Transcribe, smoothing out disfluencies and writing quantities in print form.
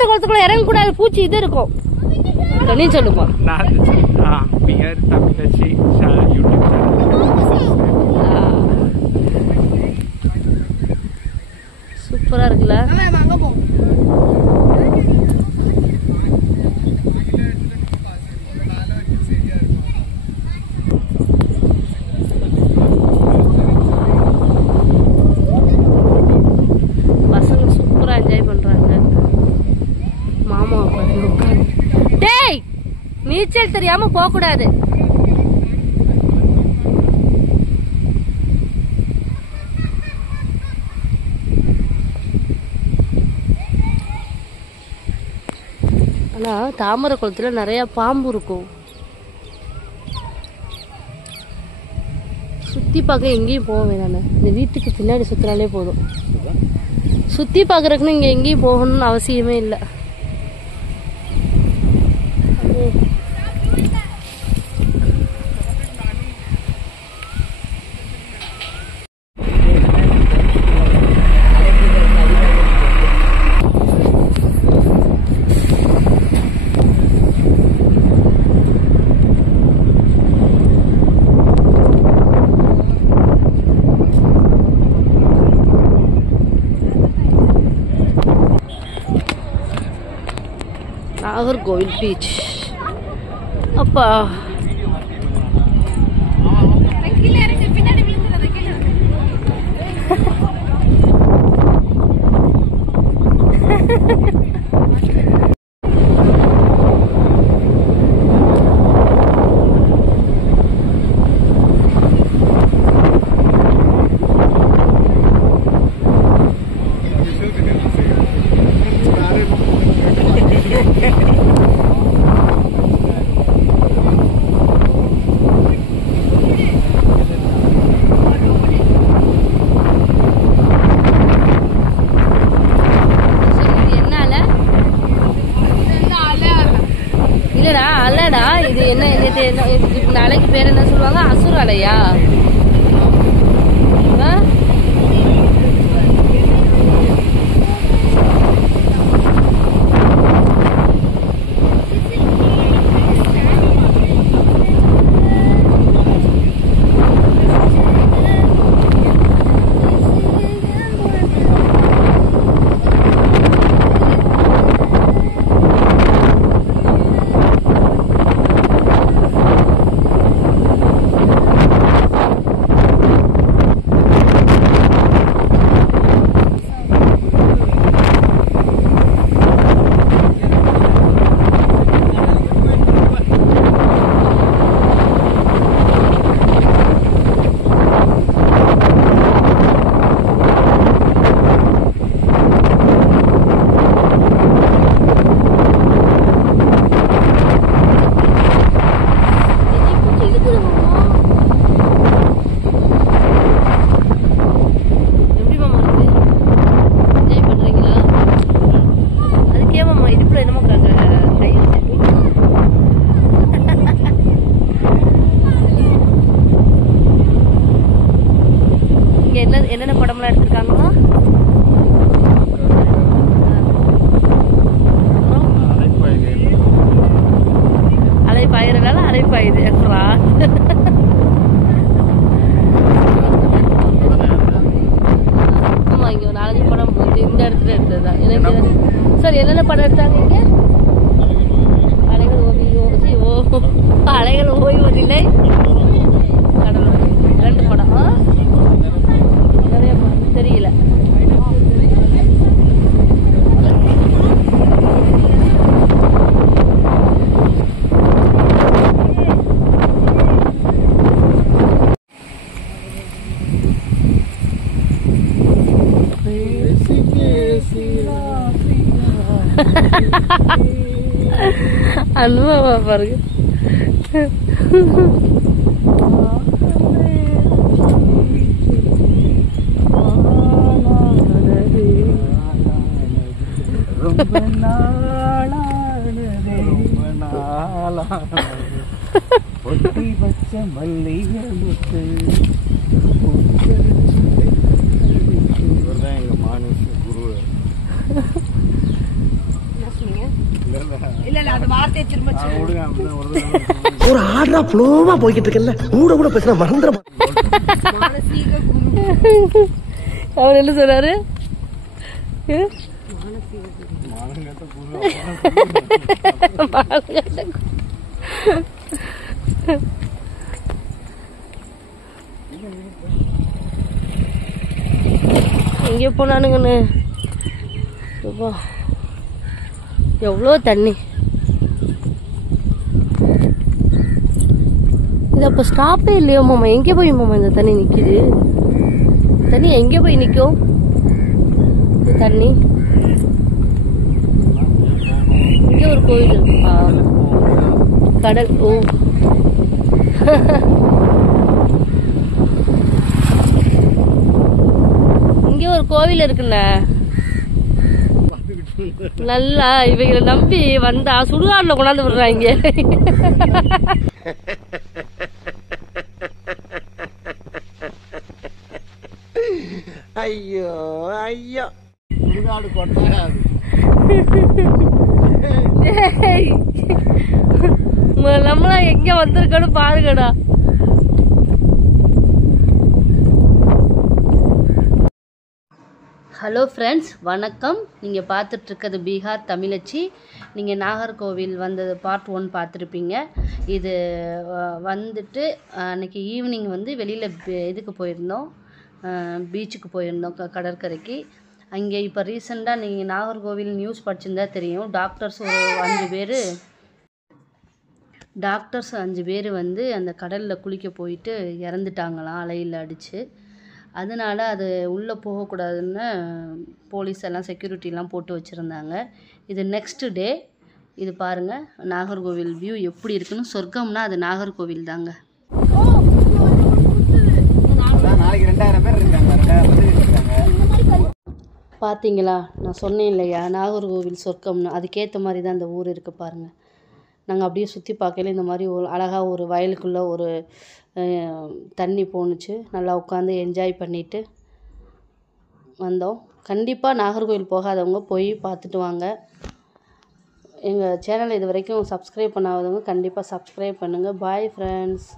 தாமரை குளத்துக்குள்ள இறங்க கூடாது, பூச்சி இது இருக்கும். நீ சொல்லுமா? சூப்பரா இருக்குல்ல. பசங்க சூப்பரா என்ஜாய் பண்றாங்க. மாமா டேய் நீச்சல் தெரியாம போக கூடாது. ஆனா தாமரை குளத்துல நிறைய பாம்பு இருக்கும். சுத்தி பார்க்க எங்கேயும் போக வேணாம், இந்த வீட்டுக்கு பின்னாடி சுத்தினாலே போதும். சுத்தி பார்க்கறதுக்குன்னு இங்க எங்கேயும் போகணும்னு அவசியமே இல்லை. நாகர்கோவில் பீச். அப்பா அலைடா இது. என்ன இந்த அலைக்கு பேர் என்ன சொல்லுவாங்க? அசுர அலையா? என்னென்ன படம்லாம் எடுத்திருக்காங்களா? அலை பாயிரனால அலை பாயுது. ஆமா இங்க ஒரு 4 படம் இந்த இடத்துல எடுத்ததுதான் எனக்கு. சார் என்னென்ன படம் எடுத்தாங்க இங்க? அலைகள் ஓய்வதில்லை, கடல் 2 படம். நிறைய தெரியல. அனுபவம் பாருங்க. ஒரு ஆர்டரா ஃப்ளோவா போய்கிட்டு இருக்கல கூட கூட பேசினா மறந்துட அவர் என்ன சொன்னாரு? எங்கே போனானுங்கன்னு எவ்வளோ தண்ணி. இது அப்போ ஸ்டாப்பே இல்லையோ மாமா? எங்கே போய் மாமா இந்த தண்ணி நிற்கிது? தண்ணி எங்கே போய் நிற்கும் தண்ணி? இங்கே ஒரு கோவில் இருக்குப்பா, கடல். ஓ இங்கே ஒரு கோவில் இருக்குல்ல, நல்லா இவங்களை நம்பி வந்தா சுடுகாடுல கொண்டாந்து விடுறாங்க. ஐயோ ஐயோ, சுடுகாடு கொண்டாது. நம்மளா எங்க வந்திருக்கோன்னு பாருங்கடா. ஹலோ ஃப்ரெண்ட்ஸ், வணக்கம். நீங்கள் பார்த்துட்ருக்கிறது பீகார் தமிழச்சி. நீங்கள் நாகர்கோவில் வந்தது பார்ட் 1 பார்த்துருப்பீங்க. இது வந்துட்டு அன்றைக்கி ஈவினிங் வந்து வெளியில் இதுக்கு போயிருந்தோம், பீச்சுக்கு போயிருந்தோம், கடற்கரைக்கு. அங்கே இப்போ ரீசெண்டாக நீங்கள் நாகர்கோவில் நியூஸ் படிச்சிருந்தா தெரியும், டாக்டர்ஸ் ஒரு 5 பேர் வந்து அந்த கடலில் குளிக்க போயிட்டு இறந்துட்டாங்களாம், அலையில் அடித்து. அதனால் அது உள்ளே போகக்கூடாதுன்னு போலீஸ் எல்லாம் செக்யூரிட்டிலாம் போட்டு வச்சுருந்தாங்க. இது நெக்ஸ்ட் டே. இது பாருங்கள் நாகர்கோவில் வியூ எப்படி இருக்குன்னு. சொர்க்கம்னா அது நாகர்கோவில் தாங்க. பார்த்தீங்களா, நான் சொன்னேன் இல்லையா நாகர்கோவில் சொர்க்கம்னு, அதுக்கேற்ற மாதிரி தான் அந்த ஊர் இருக்குது பாருங்கள். நாங்கள் அப்படியே சுற்றி பார்க்கல, இந்த மாதிரி ஒரு அழகாக ஒரு வயலுக்குள்ளே ஒரு தண்ணி போணுச்சு, நல்லா உட்காந்து என்ஜாய் பண்ணிவிட்டு வந்தோம். கண்டிப்பாக நாகர்கோவில் போகாதவங்க போய் பார்த்துட்டு வாங்க. எங்கள் சேனலை இது வரைக்கும் சப்ஸ்கிரைப் பண்ணாதவங்க கண்டிப்பாக சப்ஸ்கிரைப் பண்ணுங்கள். Bye friends.